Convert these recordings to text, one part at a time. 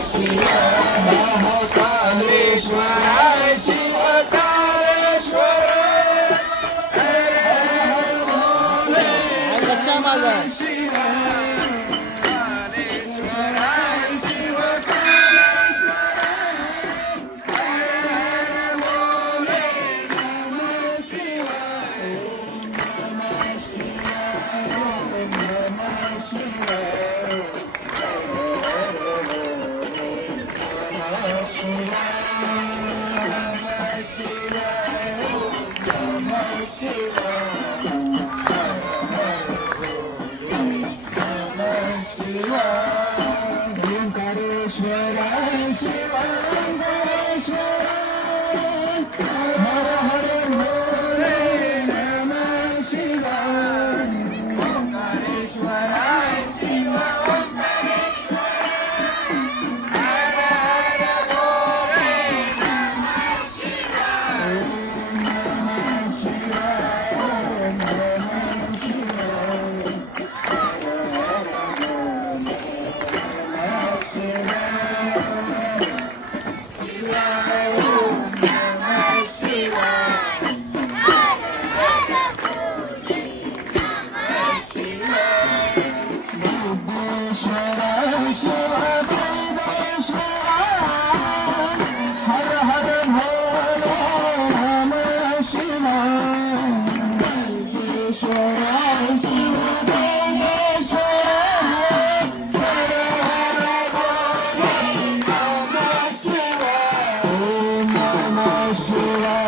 Krishna. Ashura.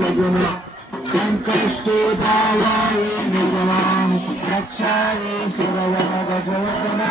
సజన సంకష్టే భావాయే నిజవాం రక్షాయే సురవన గజవదనా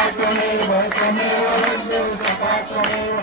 सपात्वमेव समेव सपात्वमेव